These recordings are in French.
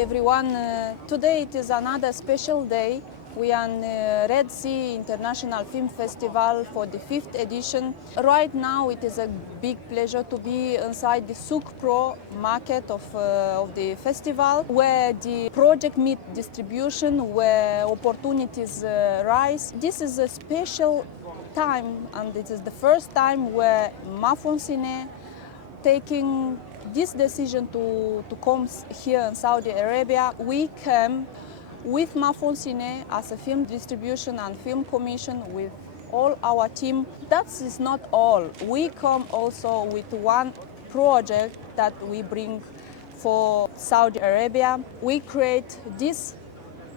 everyone. Today it is another special day. We are on Red Sea International Film Festival for the 5th edition. Right now it is a big pleasure to be inside the Souk Pro market of the festival, where the project meet distribution, where opportunities rise. This is a special time, and it is the first time where Mafon Cine taking this decision to come here in Saudi Arabia. We came with Mafon Cine as a film distribution and film commission with all our team. That is not all. We come also with one project that we bring for Saudi Arabia. We create this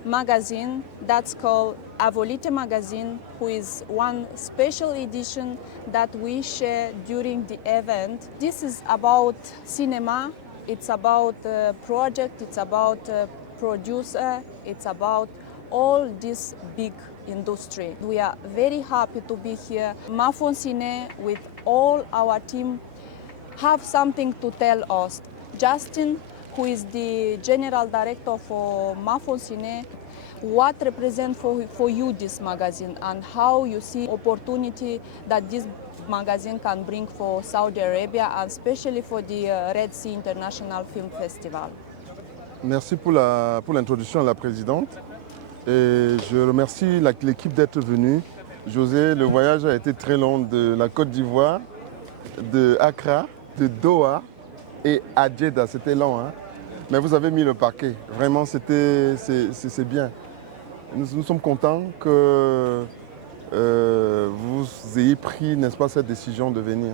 magazine that's called Avolite Magazine, who is one special edition that we share during the event. This is about cinema, it's about project, it's about producer, it's about all this big industry. We are very happy to be here. Mafon Cine with all our team have something to tell us. Justin, who is the general director for Mafon Cine, what represents for you this magazine and how you see opportunity that this magazine can bring for Saudi Arabia and especially for the Red Sea International Film Festival. Merci pour l'introduction à la présidente. Et je remercie l'équipe d'être venue. José, le voyage a été très long de la Côte d'Ivoire, de Accra, de Doha et à Jeddah. C'était long, hein? Mais vous avez mis le paquet. Vraiment, c'est bien. Nous sommes contents que vous ayez pris, n'est-ce pas, cette décision de venir.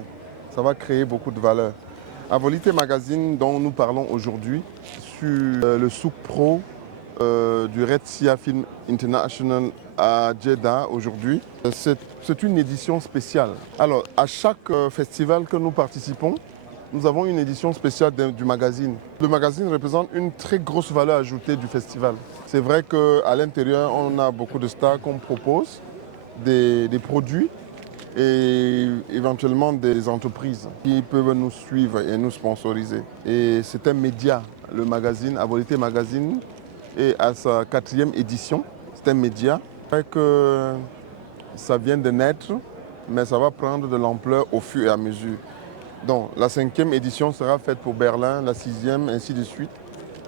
Ça va créer beaucoup de valeur. Avolite Magazine, dont nous parlons aujourd'hui, sur le Souk Pro du Red Sea Film International à Jeddah aujourd'hui, c'est une édition spéciale. Alors, à chaque festival que nous participons, nous avons une édition spéciale du magazine. Le magazine représente une très grosse valeur ajoutée du festival. C'est vrai qu'à l'intérieur, on a beaucoup de stars qu'on propose, des produits et éventuellement des entreprises qui peuvent nous suivre et nous sponsoriser. Et c'est un média, le magazine, Avolite Magazine, et à sa 4e édition, c'est un média. C'est vrai que ça vient de naître, mais ça va prendre de l'ampleur au fur et à mesure. Donc la 5e édition sera faite pour Berlin, la 6e, ainsi de suite.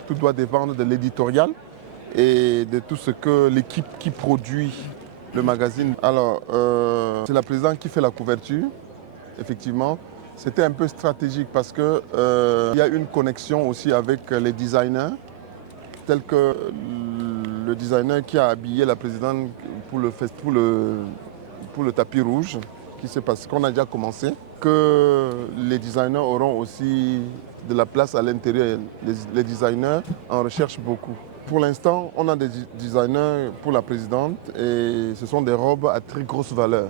Tout doit dépendre de l'éditorial et de tout ce que l'équipe qui produit le magazine. Alors, c'est la présidente qui fait la couverture, effectivement. C'était un peu stratégique parce qu'il y a une connexion aussi avec les designers, tel que le designer qui a habillé la présidente pour le tapis rouge, qui s'est passé, qu'on a déjà commencé, que les designers auront aussi de la place à l'intérieur. Les designers en recherchent beaucoup. Pour l'instant, on a des designers pour la présidente et ce sont des robes à très grosse valeur.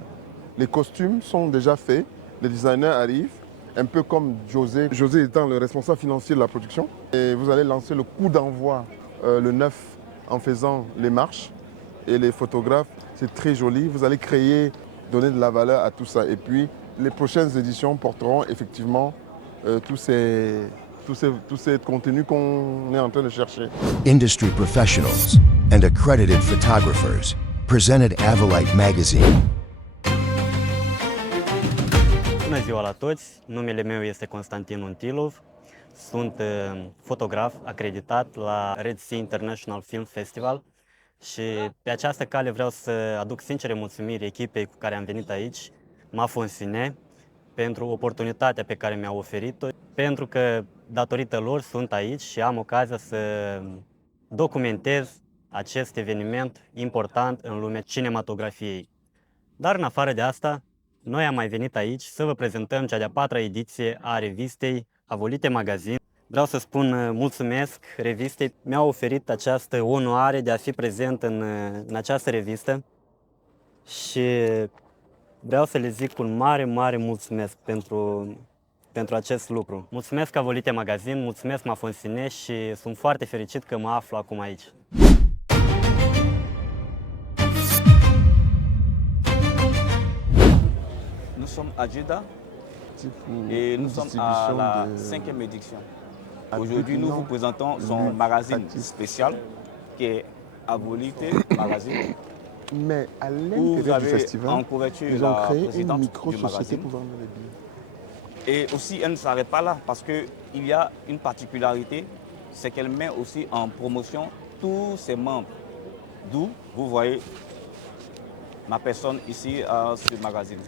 Les costumes sont déjà faits, les designers arrivent, un peu comme José. José étant le responsable financier de la production. Et vous allez lancer le coup d'envoi le 9 en faisant les marches et les photographes. C'est très joli. Vous allez créer, donner de la valeur à tout ça. Et puis, les prochaines éditions porteront effectivement tous ces contenus qu'on est en train de chercher. Industry professionals and accredited photographers presented Avolite Magazine. Bună ziua la toți! Numele meu este Constantin Untilov. Sunt fotograf acreditat la Red Sea International Film Festival și pe această cale vreau să aduc sincere mulțumiri echipei cu care am venit aici, Mafon Cine, pentru oportunitatea pe care mi-au oferit-o, pentru că datorită lor sunt aici și am ocazia să documentez acest eveniment important în lumea cinematografiei. Dar în afară de asta, noi am mai venit aici să vă prezentăm cea de-a 4-a ediție a revistei Avolite Magazine. Vreau să spun mulțumesc revistei, mi-au oferit această onoare de a fi prezent în această revistă și vreau să le zic un mare mulțumesc pentru acest lucru. Mulțumesc Avolite Magazine, mulțumesc Mafon Cine și sunt foarte fericit că mă aflu acum aici. Nous sommes à Jeddah et nous sommes à la 5e édition. Aujourd'hui, nous vous présentons son magazine spécial qui est Avolite Magazine. Mais à Où vous l'intérieur du avez festival, en couverture ils ont la créé une présidente du micro-société magazine. pour vendre les billets. Et aussi, elle ne s'arrête pas là parce qu'il y a une particularité, c'est qu'elle met aussi en promotion tous ses membres. D'où vous voyez ma personne ici à ce magazine.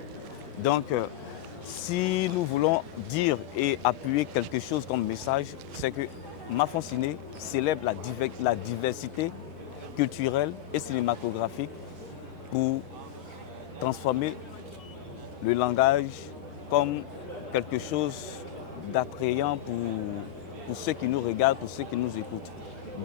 Donc, si nous voulons dire et appuyer quelque chose comme message, c'est que Mafon Ciné célèbre la diversité culturelle et cinématographique pour transformer le langage comme quelque chose d'attrayant pour ceux qui nous regardent, pour ceux qui nous écoutent.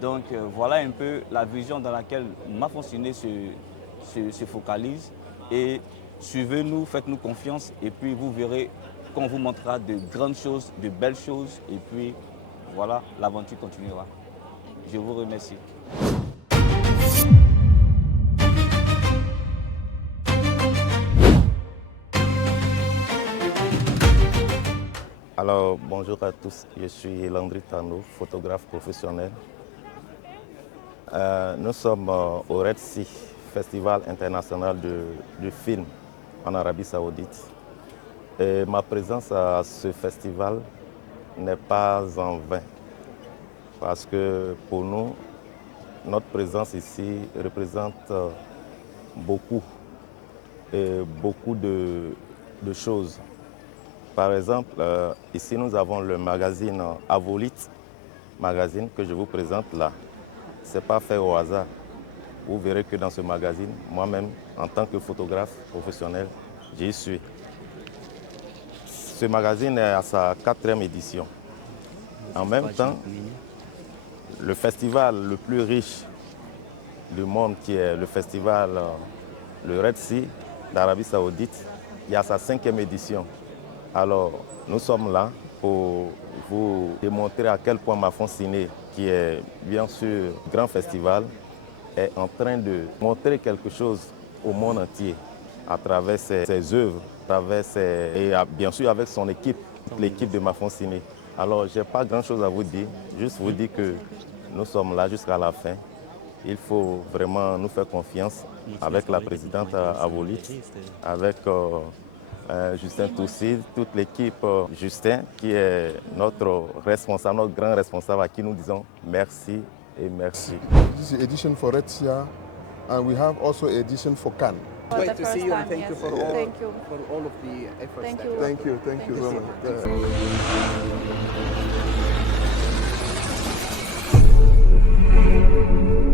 Donc voilà un peu la vision dans laquelle Mafon Ciné se focalise. Et suivez-nous, faites-nous confiance et puis vous verrez qu'on vous montrera de grandes choses, de belles choses et puis voilà, l'aventure continuera. Je vous remercie. Alors, bonjour à tous, je suis Landry Tano, photographe professionnel. Nous sommes au Red Sea, Festival international du film en Arabie Saoudite. Et ma présence à ce festival n'est pas en vain, parce que pour nous, notre présence ici représente beaucoup de choses. Par exemple, ici nous avons le magazine Avolite, magazine que je vous présente là. Ce n'est pas fait au hasard. Vous verrez que dans ce magazine, moi-même, en tant que photographe professionnel, j'y suis. Ce magazine est à sa 4e édition. En même temps, le festival le plus riche du monde, qui est le festival le Red Sea d'Arabie Saoudite, il y a sa 5e édition. Alors, nous sommes là pour vous démontrer à quel point Mafon Ciné, qui est bien sûr un grand festival, est en train de montrer quelque chose au monde entier à travers ses œuvres, et bien sûr avec son équipe, l'équipe de Mafon Ciné. Alors, je n'ai pas grand-chose à vous dire, juste vous dire que nous sommes là jusqu'à la fin. Il faut vraiment nous faire confiance avec la présidente Avolite, avec Justin Toussi, toute l'équipe Justin, qui est notre responsable, notre grand responsable, à qui nous disons merci et merci. This is edition for Red Sea, and we have also edition for Cannes. For Great the to see first you time, and thank yes. you for all of the efforts. Thank that you. Thank you very much.